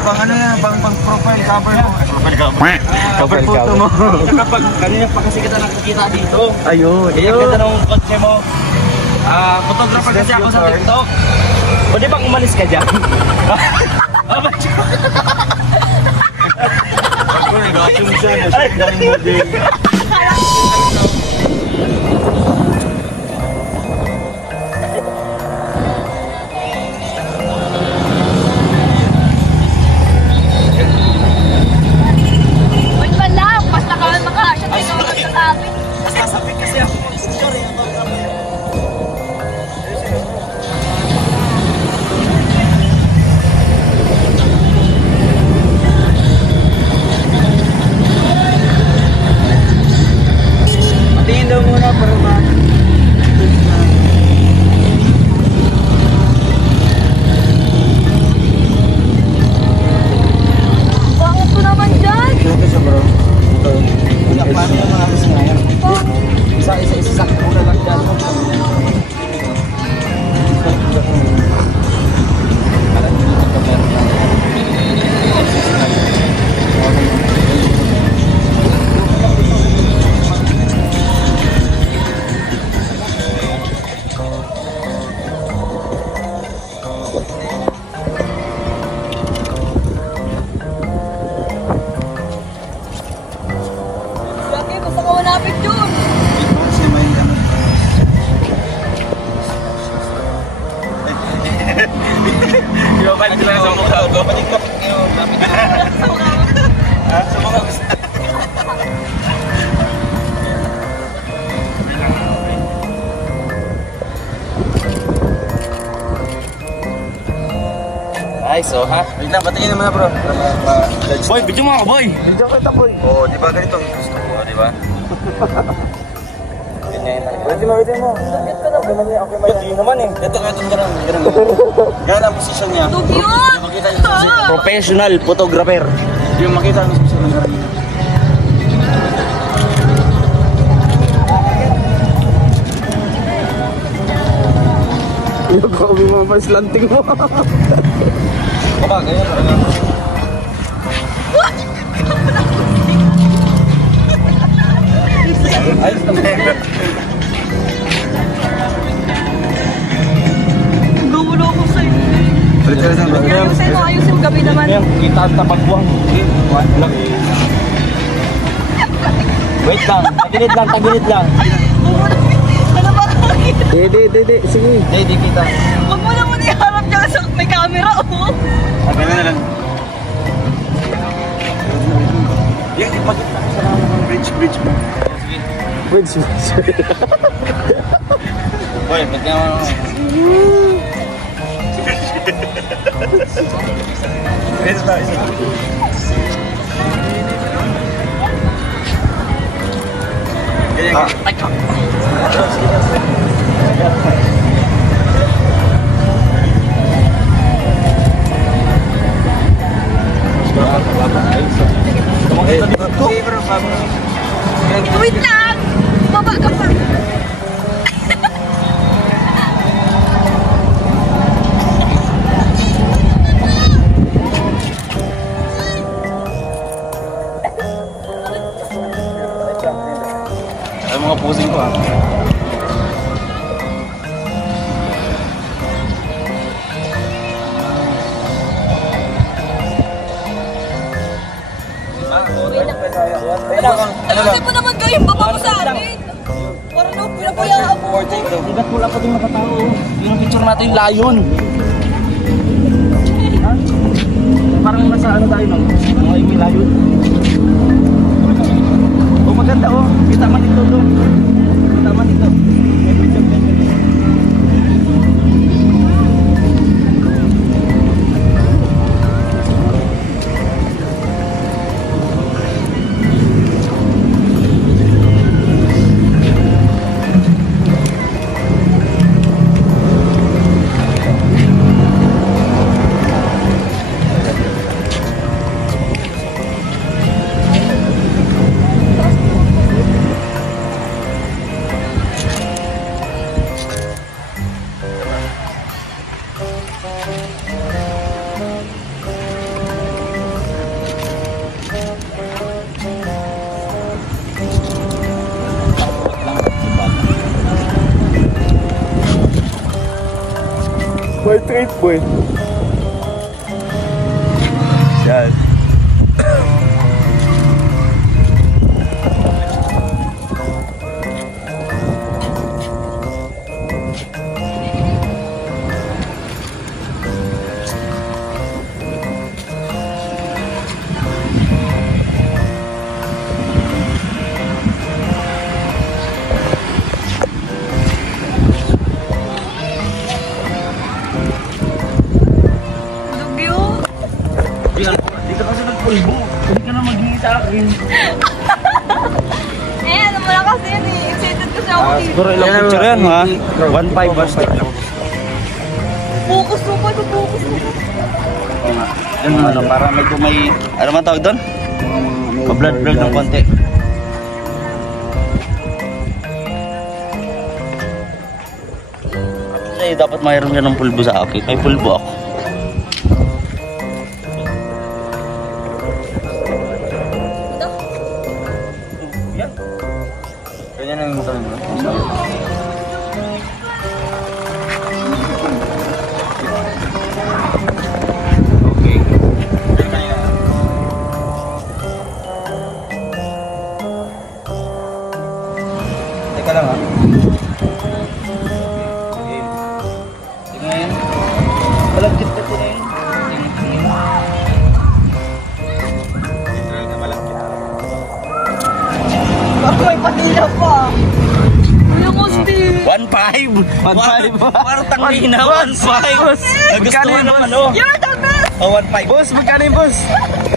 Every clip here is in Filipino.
pang ano yan, pang profile cover mo. Profile cover. Cover photo mo. Kapag kanina pa kasi kita nakikita dito. Ayun. Kaya ganda ng kotse mo. Photographer kasi ako sa TikTok. Pwede bang umalis ka dyan? Oh, ba't yun? Ako nag-assume siya na siya ng model. Wait pa lang, mas nakalma ka. Siya tayo magsasabi. Sasabi kasi ako. Sorry, ako. Patingin daw muna para ba? Bakit ko naman dyan? Ito siya bro. Ito. Paano yung mga alas nga yan? Isa ko na lang dyan. Lagi, basta ka malapit yun. Kasi may ano. Di ba balik lang sa mukha ko? Balik ka. Sa mga gusto. Ay, so ha? Wait lang, patingin naman na bro. Boy, video mo ako boy! Video kita boy! Oo, di ba ganito ang gusto ko, di ba? Ganyan lang. Pwede mo. Okay ba yan? Hindi naman eh. Ito, ganun. Ganun ang posisyon niya. Ito yun! Makita niyo siya. Professional photographer. Yung makita niyo siya ng ganun. Yung kami mo pa slanting mo. Baba, ganyan. Ayos naman. Gulo ko sa'yo. Balik ka na Kaya ko sa'yo, ayos yung gabi naman. Kita ang tapagbuang. Wait lang, tagilid lang. Ano ba? Di. Sige. Hindi kita. Huwag mo naman iharap dyan sa may camera, oh. Okay na lang. Yan, ipagkita ko sa mga bridge mo. Wait. Boy, ba't nga mo? Isa. Wait lang! Baba ka pa. Ay, mga posing ko ha. Kasi po naman kayo, baba mo sa amin. Parang no, pinapayaan mo. Hanggat wala pa din makatao. Yung picture natin yung layon. Ha? Parang nasa ano tayo no? Mga may layon. Oh, maganda oh. Kita man ito doon. Kita man ito. May picture din. Boy, treat boy. Yan. Lugyo. Dito kasi nagpulbo. Hindi ka na maghingi sa akin. Eh, ano mo lang kasi yun eh. Excited kasi ako dito. Siguro ilang picture yan ha? 1.5 basta. Focus mo pa, focus mo. Oo nga. Yan ano, para medyo may, ano man tawag doon? Pa-blood ng konti. Kasi dapat mayroon ka ng pulbo sa akin. May pulbo ako. Yan. Ganyan ang tanong mo. Teka lang ha. Okay. Tingnan. Malagkit ka tingnan. Ako may patila pa. Kuya Musti. 1.5! 1.5! Parang tangina, 1.5! Nagustuhan naman oh! You're the best! Oh, 1.5! Boss, magkano yung boss? 1.5!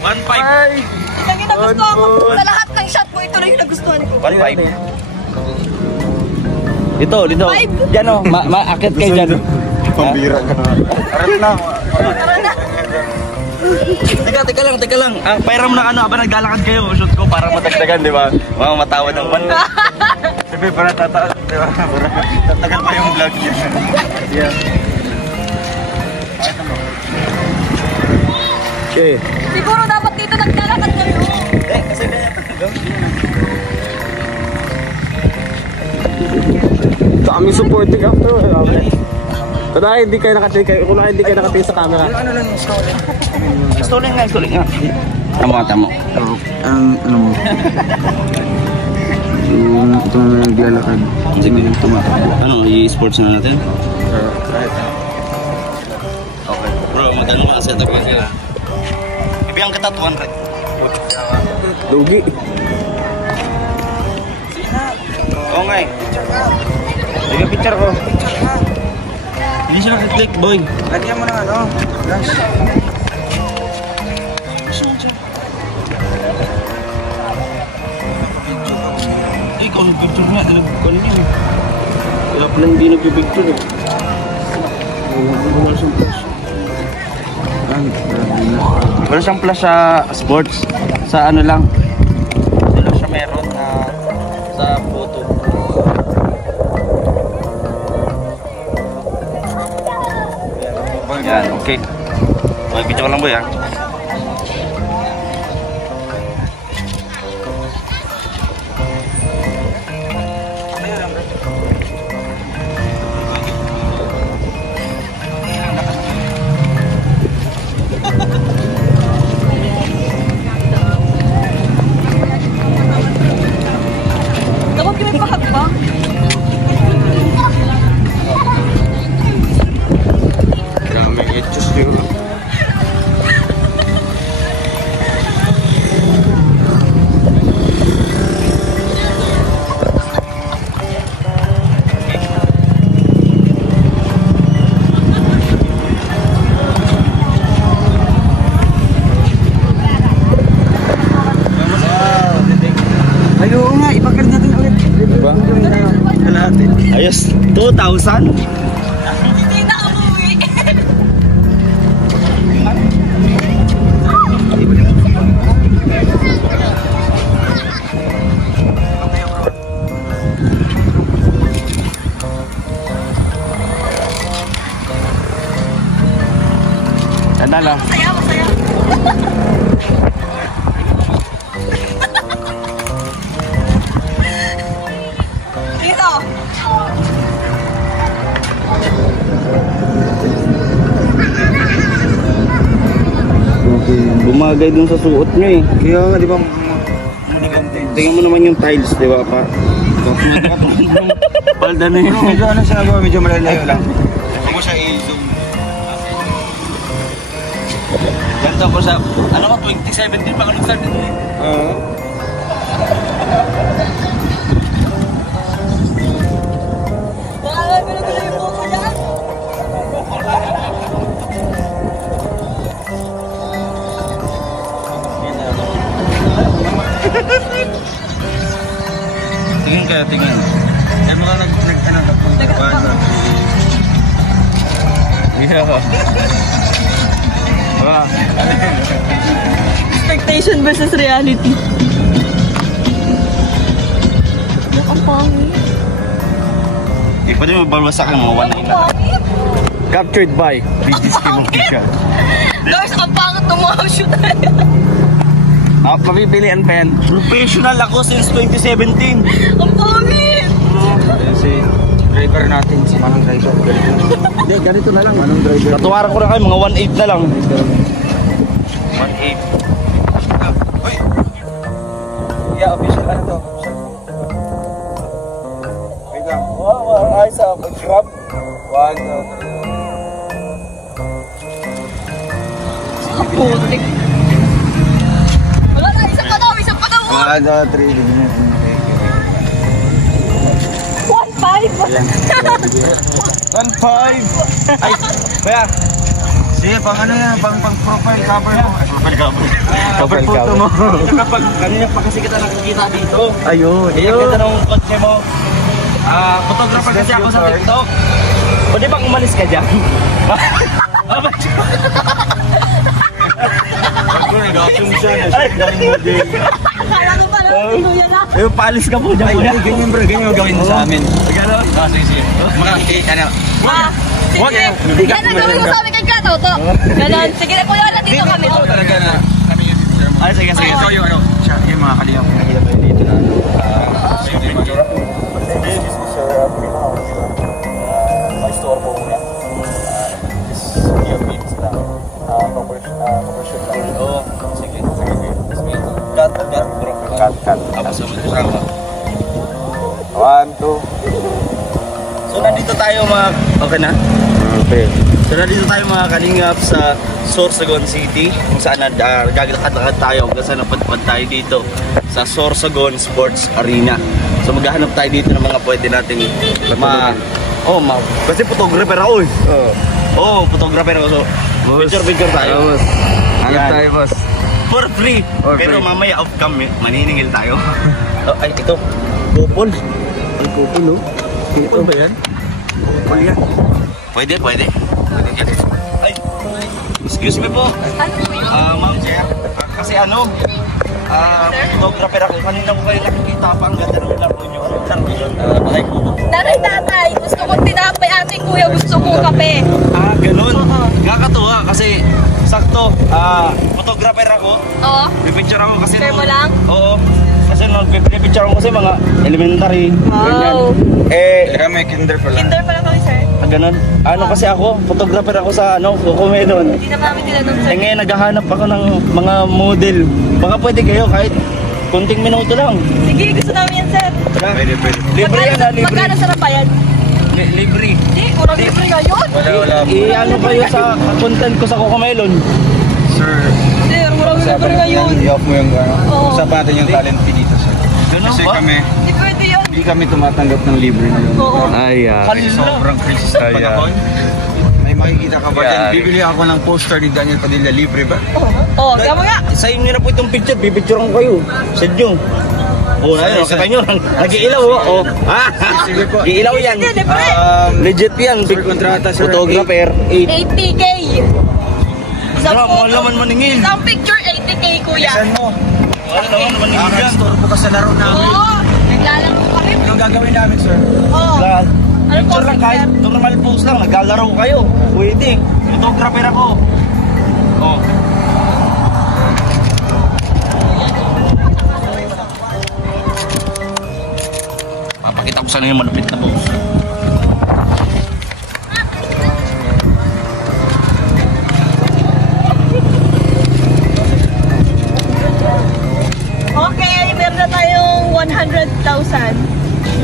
Itang nagustuhan ko. Sa lahat ng shot mo, ito lang yung nagustuhan ko. 1.5! Dito. Diyan o, maakit kayo dyan. Pambira ka. Arat na. Teka lang. Pairam na ano, habang naglalakad kayo, shoot ko para matagdagan, di ba? Mga matawa ng one. Sabi, para tataas, di ba? Para tatagal pa yung vlog niya. Yeah. Okay. Siguro dapat dito naglalakad kayo. Kasi ganyan talaga. Ito kami supporting after. Kung hindi kayo nakatingin sa camera. Ano lang yung stolen? Stolen nga. Tamo. Ang ano mo? Ito na naglalakad. Sige, ano, i-sports na natin? Okay. Bro, magkano mga setup yan sila? Ibigyan kita 200. Lugi. Oo nga eh. Sige, picture ko. Hindi siya nakiklik, boy. Lagyan mo ng ano, flash. Eh, ikaw nag-picture nga. Nag-call niya eh. Kaya pala hindi nag-picture eh. Wala siyang flash. Wala siyang flash sa sports. Sa ano lang. Wala siya meron na sa photo. Yan, okay. May video ko lang boy ha. Dapat kami pahagpang. Daming itchos yun. Ayaw nga, ipakard natin ulit. Diba? Ayos, 2,000? Hindi na umuwi. Ganda lang. Masaya. Dito. Bumagay dun sa suot nyo eh. Kaya nga, di ba? Tingnan mo naman yung tiles, di ba pa? Palda na yun. Medyo ano siya nagawa, medyo malalayo lang. Huwag mo siya i-zoom. Ganito ko sa, ano ko, 2017 pa ka nag-start dito eh. Baka gulo-gulo yung buko dyan. Tingin kayo, tingin. Eh, mga Yeah. Wala. Expectation versus reality. Ang pangit. Di pa din mabalwasak ang mga 1 na. Captured by BG's Kimokikan. Guys, ang pangit ng mga shoot na yan. Ako papipilian pa yan. Professional ako since 2017. Ang pangit! Si driver natin, si Manong Driver. Hindi, ganito na lang, Manong Driver. Natuwaran ko na kayo, mga 1.8 na lang. 1.8. Uy! Yeah, official ano to? Wait lang. Ay, sa grab. 1, 2, 3. Putik. Wala na, isang pa daw, isang pa daw. 1, 2, 3. 1.5. Ay, kaya. Sige, pang ano yan, pang profile cover mo. Profile cover. Cover photo mo. Kapag kanina pa kasi kita nakikita dito. Ayun. Ayun. Ganda ng kotse mo. Photographer kasi ako sa TikTok. Pwede bang umalis ka dyan? Akala ko pala, pinuya na. Ayun, paalis ka po dyan. Ay, ganyan bro, ganyan yung gawin mo sa amin. Gano'n? Sige, sige. Ano? Sige, yan ang gawin ko sa amin kay Kato, to. Ganon, sige, kuya, nandito kami. Ito talaga na kami yung picture mo. Ay, sige, sige. So yung ano, siya, yung mga kaliyang pinagilap tayo dito na May store po muna. Yung meets na. Proportion lang. Oo, sige. Cut, bro. Cut. Tapos sama. 1, 2. So nandito tayo mga... Okay na? Okay. So nandito tayo mga kalingap sa Sorsogon City. Kung saan gagalakad-lakad tayo. Hanggang saan napadpad tayo dito sa Sorsogon Sports Arena. So maghahanap tayo dito ng mga pwede natin kasi photographer ako eh. Photographer ako. So picture tayo. Hanap Yan. tayo, boss. For free. For Pero free. mamaya off cam maniningil tayo. Ay ito. Kupon. Ang kupon, no? Kupon ba yan? Kupon yan. Pwede. Ay. Excuse me po. Ano po yun? Ma'am sir. Kasi photographer ako. Kanina ko kayo nakikita pa ang ganda ng laro nyo. Tatay, gusto ko tinapay ating kuya, gusto ko kape. Ganun. Nakakatuwa kasi sakto. Photographer ako. Oo. Pipicture ako kasi. Share mo lang? Oo. Kasi nagpipicture ako kasi mga elementary. Ganyan. Wow. Kami, kinder pala. Kinder pala kami, sir. Ganun. Kasi ako, photographer ako sa Kukumedon. Hindi na namin tinanong, sir. Ngayon naghahanap ako ng mga model. Baka pwede kayo kahit kunting minuto lang. Sige, gusto namin yan, sir. Pwede. Libre yan libre. Magkano sarap pa yan? Libre. Hindi, kurang libre nga yun. Wala. I-ano kayo sa content ko sa Kukumelon. Sir, Sir, kurang libre nga yun. i-off mo yung Oo. usapatin yung talent fee dito, sir. Ganun Kasi ba? kami, Hindi pwede yun. hindi kami tumatanggap ng libre na yun. Oo. Sobrang crisis na panahon. May makikita ka ba dyan? Bibili ako ng poster ni Daniel Padilla, libre ba? Oo, kaya mo nga. Sa inyo na po itong picture, bibicturean ko kayo. Sa inyo. Sa inyo, nag-iilaw oh. Sige po. Iilaw yan. Hindi, libre. Legit yan. Sir, kontrata, sir. Photographer. 80K. Isang Mahal photo. naman maningil. Isang picture, 80K, kuya. Saan mo? Mahal naman maningil yan. Nakaka-store po ka sa laro namin. Oo. Naglalaro kami. Anong gagawin namin, sir? Oo. Ano po, Picture lang kahit sir? normal post lang, naglalaro kayo. Pwede. Photographer ako. Oh. Papakita ko sana yung malupit na post.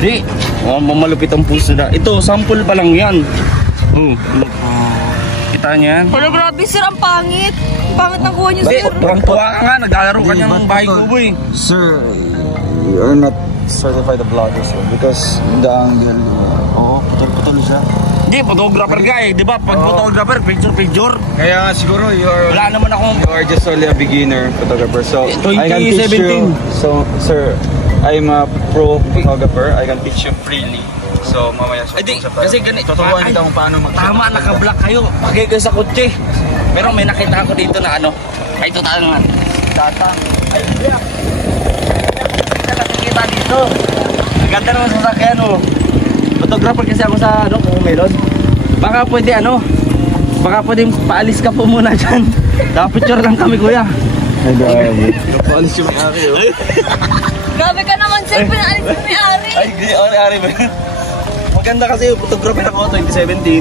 Hindi. Malupit ang puso na. Ito, sample pa lang yan. Kita niya yan? Wala, grabe sir, ang pangit. Ang pangit ng kuha niyo sir. Tuwang-tuwa ka nga, naglalaro ka niya ng bahay kubo eh. Sir, you are not certified vlogger, sir. Because the angle, putol-putol siya. Hindi, photographer ka eh. Di ba? Pag photographer, picture-picture. Kaya nga siguro you Wala naman akong... are just only a beginner photographer. So, I can teach 2017. you. So, sir, I'm a pro photographer. I can teach you freely. So, mamaya sa Kasi ganito. tuturuan kita kung paano Tama, naka-block kayo. Pagay ko sa kotse. Pero may nakita ako dito na ano. Ay, ito tayo nga. Tata. Ay, yeah. Nakikita dito. Ganda naman sa sasakyan oh. Photographer kasi ako sa ano, Melon. Baka pwede ano. Baka pwede paalis ka po muna dyan. Picture lang kami kuya. Ay, grabe. Napaalis yung may-ari oh. Grabe ka naman sir, pinaalis mo may-ari. Ay, ari-ari ba yun? Maganda kasi yung photographer ako 2017.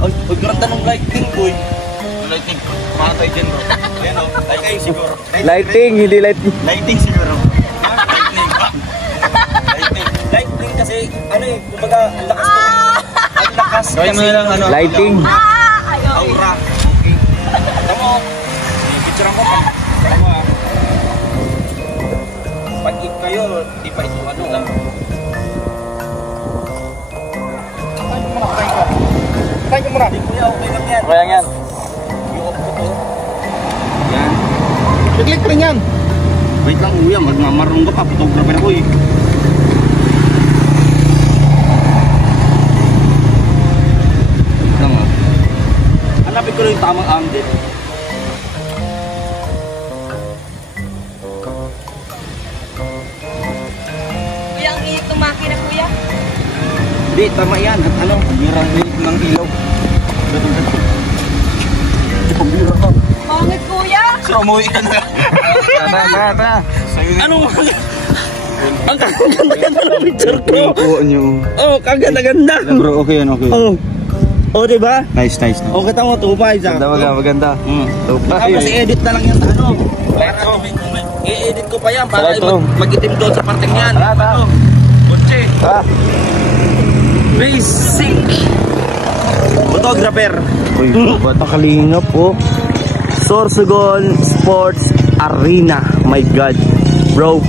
Ay, pagkaranta ng lighting boy. Lighting, makatay dyan bro. Ayan o, lighting siguro. Lighting, hindi lighting. Lighting siguro. Lighting. Lighting kasi, ano eh, kumbaga, ang lakas ko. Ang lakas kasi. Kaya mo na lang ano. Lighting. Ayaw. Aura. Okay. Tama o. Picture ko pa. Tama ah. Pag kayo, di pa ito ano lang. Kain ka muna. Hindi kuya, okay lang yan. Kaya yan. Yung off ko to. Yan. Click rin yan. Wait lang kuya, magmamarong ka pa. Photographer ako eh. Wait lang ah. Hanapin ko rin yung tamang angle. Kuya, ang init ng makina kuya. Hindi, tama yan. At ano? Birang ng ilaw. Pambira ka. Pangit kuya. Sir, umuwi ka na. Tara. Ano? Ang kaganda-ganda ng picture ko. Kuha niyo. Oh, kaganda-ganda. Bro, okay yan, okay. Oh. Oh, diba? Nice. Oh, kita mo, 2.5 sa. Maganda. Tapos i-edit na lang yan sa ano. I-edit ko pa yan para mag-itim doon sa parteng yan. Ano? Kotse. Basic. Photographer. Uy, Pakalinga po. Sorsogon Sports Arena. My God. Bro.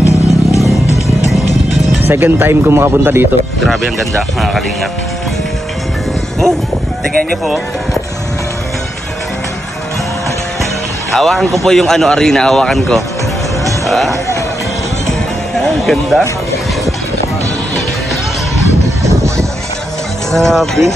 Second time ko makapunta dito. Grabe ang ganda, mga kalingap. Oh, tingnan niyo po. Hawakan ko po yung ano arena, hawakan ko. Ang ganda. Grabe.